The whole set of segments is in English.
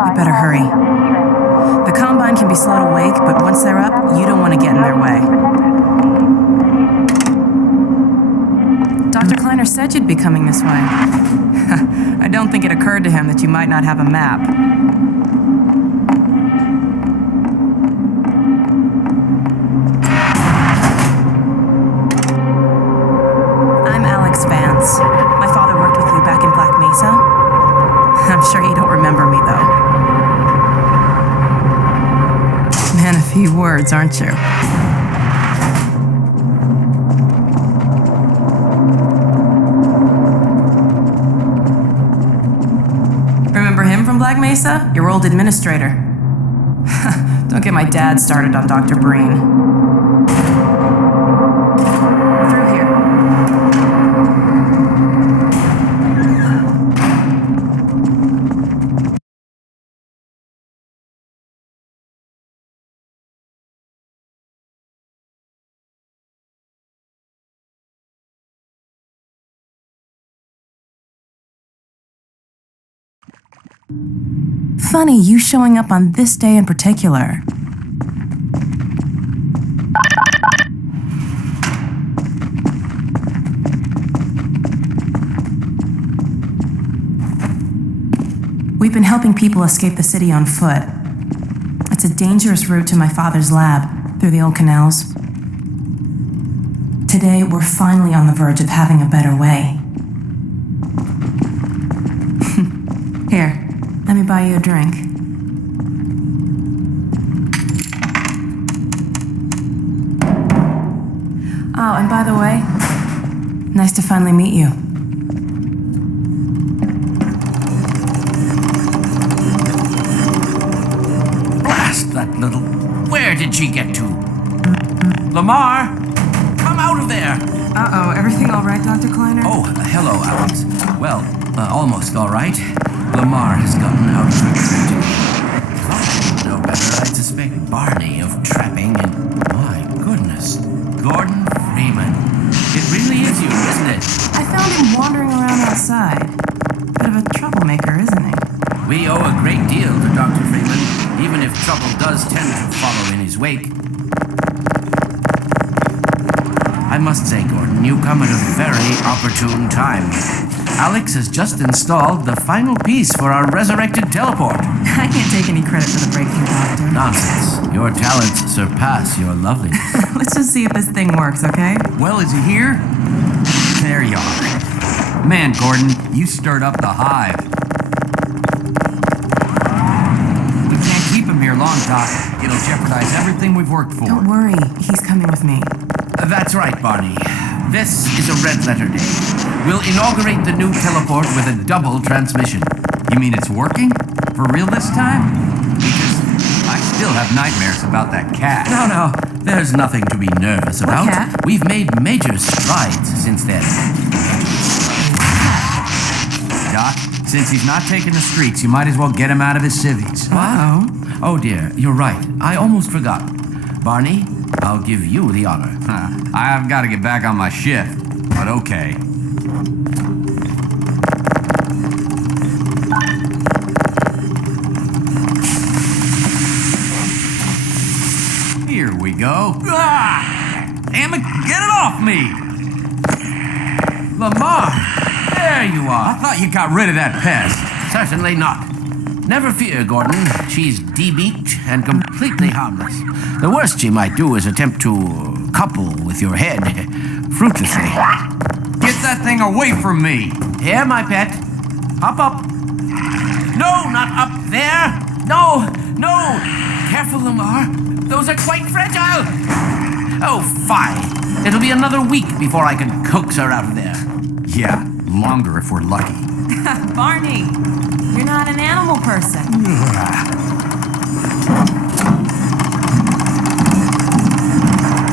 We better hurry. The Combine can be slow to wake, but once they're up, you don't want to get in their way. Dr. Kleiner said you'd be coming this way. I don't think it occurred to him that you might not have a map. I'm Alex Vance. My father worked with you back in Black Mesa. I'm sure you don't remember me, though. Man, a few words, aren't you? Remember him from Black Mesa? Your old administrator. Don't get my dad started on Dr. Breen. Through here. Funny, you showing up on this day in particular. We've been helping people escape the city on foot. It's a dangerous route to my father's lab, through the old canals. Today, we're finally on the verge of having a better way. Here, let me buy you a drink. Oh, and by the way, nice to finally meet you. Blast that little... Where did she get to? Lamar! Come out of there! Uh-oh, everything all right, Dr. Kleiner? Oh, hello, Alex. Well, almost all right. Lamar has gotten out of her trip. If I didn't know better, I'd suspect Barney of trapping and... My goodness. Gordon Freeman. It really is you, isn't it? I found him wandering around outside. Bit of a troublemaker, isn't he? We owe a great deal to Dr. Freeman, even if trouble does tend to follow in his wake. I must say, Gordon, you come at a very opportune time. Alex has just installed the final piece for our resurrected teleport. I can't take any credit for the breakthrough, Doctor. Nonsense. Your talents surpass your loveliness. Let's just see if this thing works, okay? Well, is he here? There you are. Man, Gordon, you stirred up the hive. We can't keep him here long, Doc. It'll jeopardize everything we've worked for. Don't worry, he's coming with me. That's right, Barney. This is a red letter day. We'll inaugurate the new teleport with a double transmission. You mean it's working? For real this time? Because I still have nightmares about that cat. No, there's nothing to be nervous about. What cat? We've made major strides since then. Doc, since he's not taking the streets, you might as well get him out of his civvies. Uh-oh. Oh dear, you're right. I almost forgot. Barney, I'll give you the honor. I've got to get back on my shift, but okay. Here we go. Ah! Damn it, get it off me! Lamar, there you I are. thought you got rid of that pest. Certainly not. Never fear, Gordon. She's debeaked and completely harmless. The worst she might do is attempt to couple with your head, fruitlessly. Get that thing away from me! Here, my pet. Hop up. No, not up there. No. Careful, Lamar. Those are quite fragile. Oh, fine. It'll be another week before I can coax her out of there. Yeah, longer if we're lucky. Barney, you're not an animal person.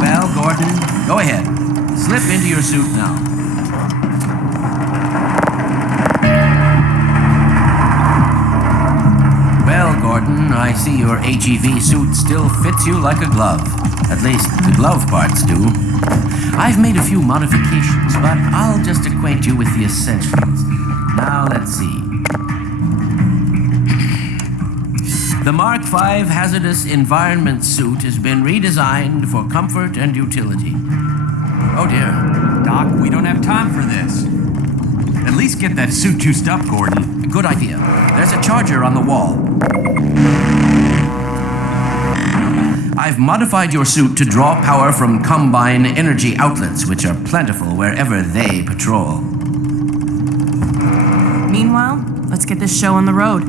Well, Gordon, go ahead. Slip into your suit now. Gordon, I see your HEV suit still fits you like a glove. At least the glove parts do. I've made a few modifications, but I'll just acquaint you with the essentials. Now let's see. The Mark V hazardous environment suit has been redesigned for comfort and utility. Oh dear. Doc, we don't have time for this. At least get that suit juiced up, Gordon. Good idea. There's a charger on the wall. I've modified your suit to draw power from Combine energy outlets, which are plentiful wherever they patrol. Meanwhile, let's get this show on the road.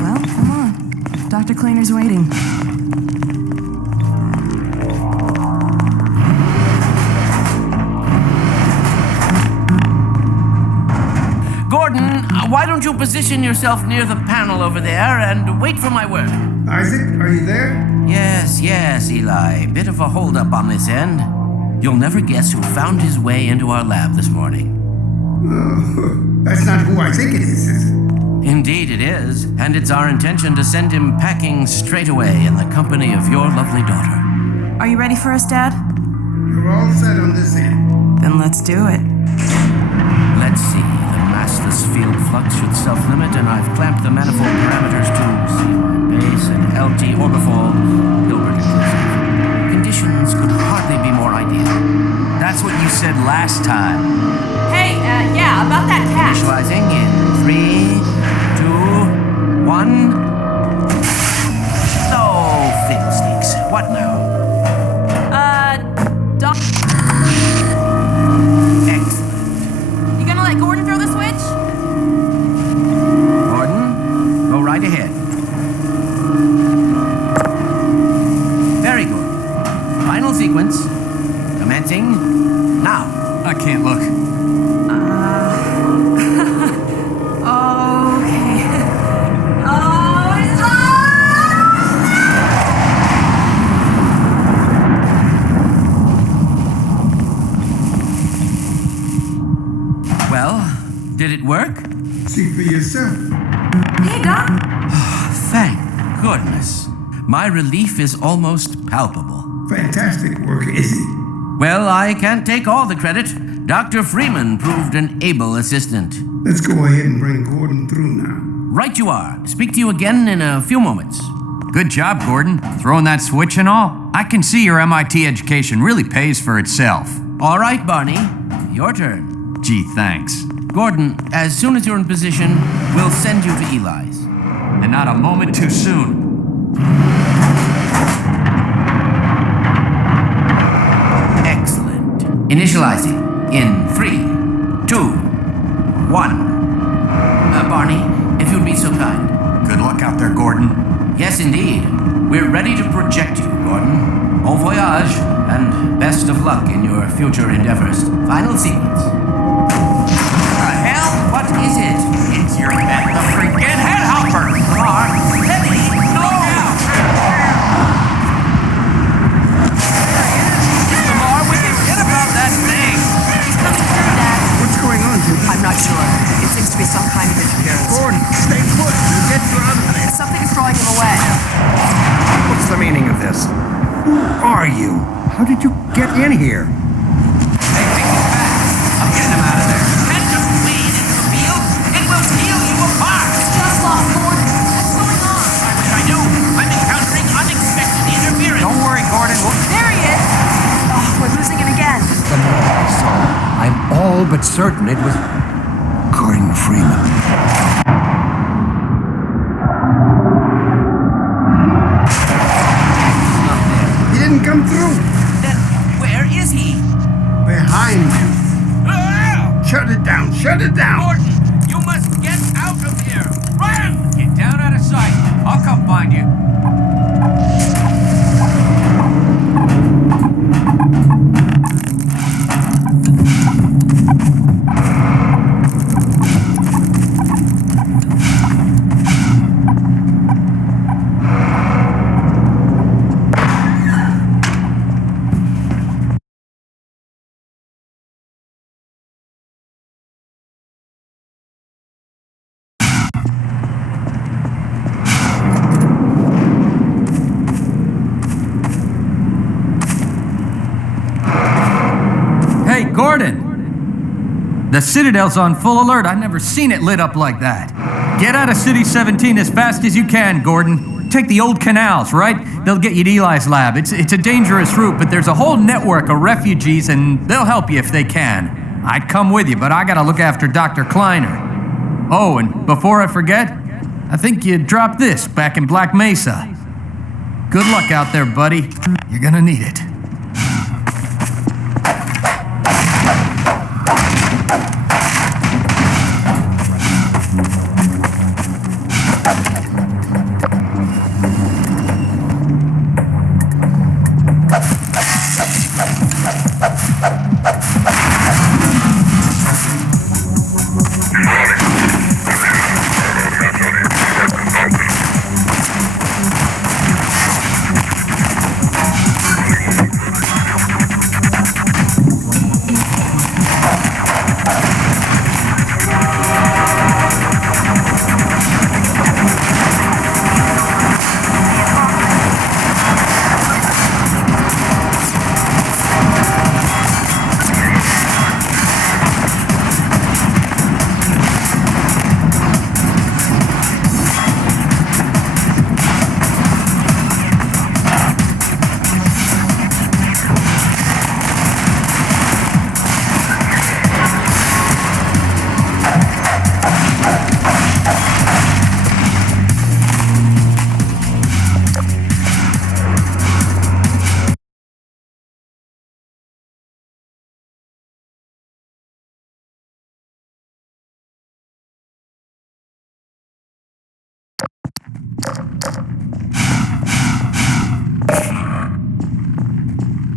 Well, come on. Dr. Cleaner's waiting. Gordon, why don't you position yourself near the panel over there and wait for my word? Isaac, are you there? Yes, Eli. Bit of a holdup on this end. You'll never guess who found his way into our lab this morning. Oh, that's not who I think it is it? Indeed it is, and it's our intention to send him packing straight away in the company of your lovely daughter. Are you ready for us, Dad? You're all set on this end. Then let's do it. Let's see. The massless field flux should self-limit, and I've clamped the manifold parameters to C1 base and LT orbifol, Hilbert inclusive. Conditions could hardly be more ideal. That's what you said last time. Hey, yeah, about that cat. Initializing in 3, 2, 1. Oh, fiddlesticks. What now? Doc, Excellent. you gonna let Gordon throw the switch? Gordon, go right ahead. Very good. Final sequence. Commencing now. I can't look. Okay. Well, did it work? See for yourself. Hey, Doc. Thank goodness. My relief is almost palpable. Fantastic work, Izzy. Well, I can't take all the credit. Dr. Freeman proved an able assistant. Let's go ahead and bring Gordon through now. Right you are. Speak to you again in a few moments. Good job, Gordon. Throwing that switch and all. I can see your MIT education really pays for itself. All right, Barney. Your turn. Gee, thanks. Gordon, as soon as you're in position, we'll send you to Eli's. And not a moment too soon. Excellent. Initializing in 3, 2, 1. Barney, if you'd be so kind. Good luck out there, Gordon. Yes, indeed. We're ready to project you, Gordon. Bon voyage, and best of luck in your future endeavors. Final sequence. The hell? What is it? It's your head, the freaking head hopper. Car, heavy. No! Lamar, we can get about that thing. He's coming through, Dad. What's going on, Jimmy? I'm not sure. It seems to be some kind of interference. Gordon, stay put. You get your other thing. Something is drawing him away. What's the meaning of this? Who are you? How did you get in here? Hey, take it back. I'm getting him out of there. Catch them weed into the field, it will peel you apart. Just lost Gordon. What's going on? I wish I knew. I'm encountering unexpected interference. Don't worry, Gordon. There he is. Oh, we're losing him again. The man I saw. I'm all but certain it was Gordon Freeman. Not there. He didn't come through. Then where is he? Behind you. Ah! Shut it down. Shut it down. Gordon, you must get out of here. Run! Get down out of sight. I'll come find you. Gordon! The Citadel's on full alert. I've never seen it lit up like that. Get out of City 17 as fast as you can, Gordon. Take the old canals, right? They'll get you to Eli's lab. It's a dangerous route, but there's a whole network of refugees, and they'll help you if they can. I'd come with you, but I gotta look after Dr. Kleiner. Oh, and before I forget, I think you dropped this back in Black Mesa. Good luck out there, buddy. You're gonna need it.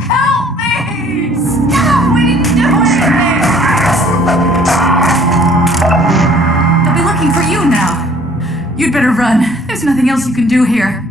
Help me! Stop! We didn't do anything! They'll be looking for you now. You'd better run. There's nothing else you can do here.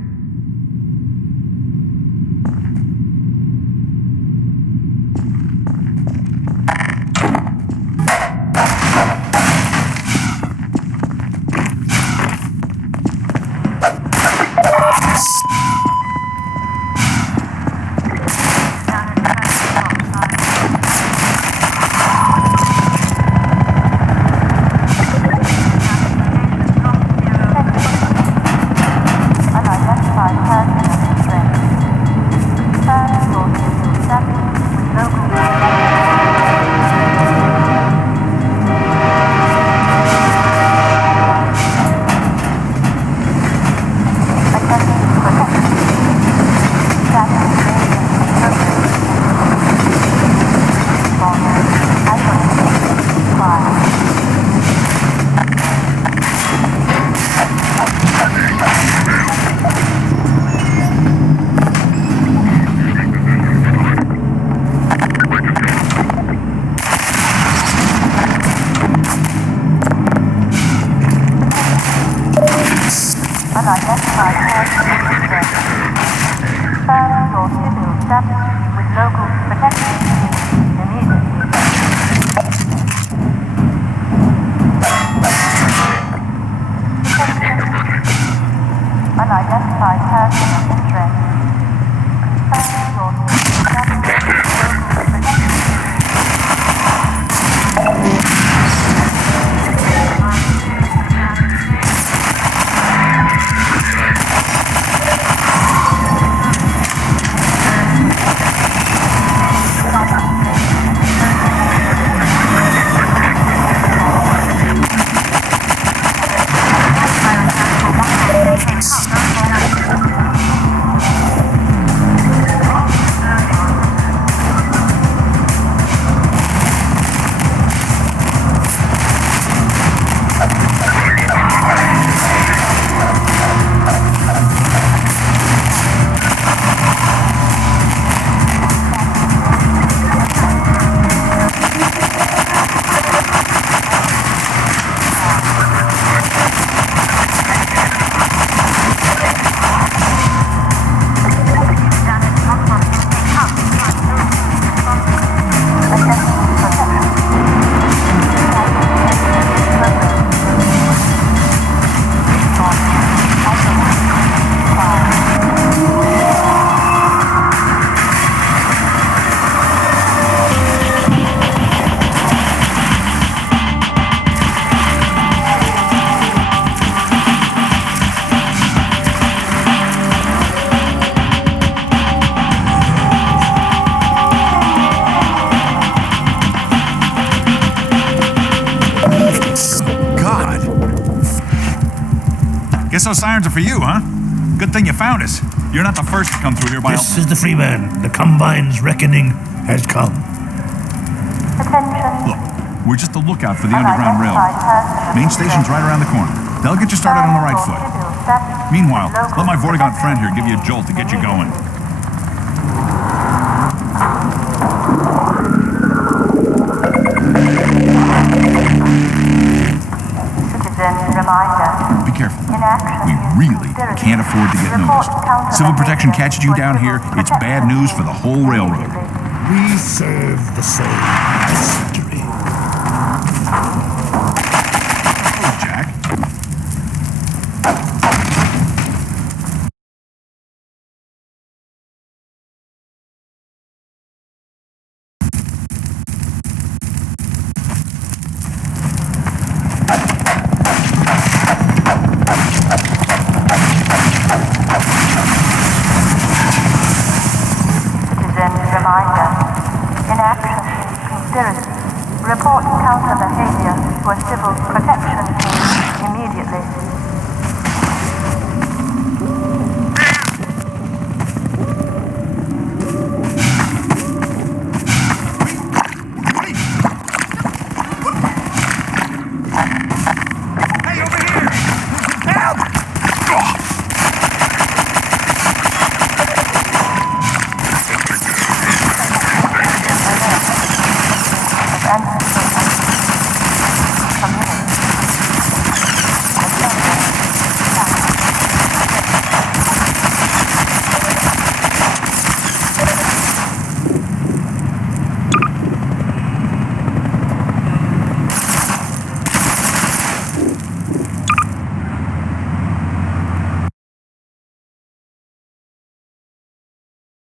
so sirens are for you, huh? Good thing you found us. You're not the first to come through here by This is the Freeman. The Combine's reckoning has come. Look, we're just a lookout for the Underground Railroad. Main station's right around the corner. They'll get you started on the right foot. Meanwhile, let my Vortigaunt friend here give you a jolt to get you going. Be careful. We really can't afford to get noticed. Civil protection catches you down here, it's bad news for the whole railroad. We serve the same century. Oh, Jack. Report counter behavior to a civil protection team immediately.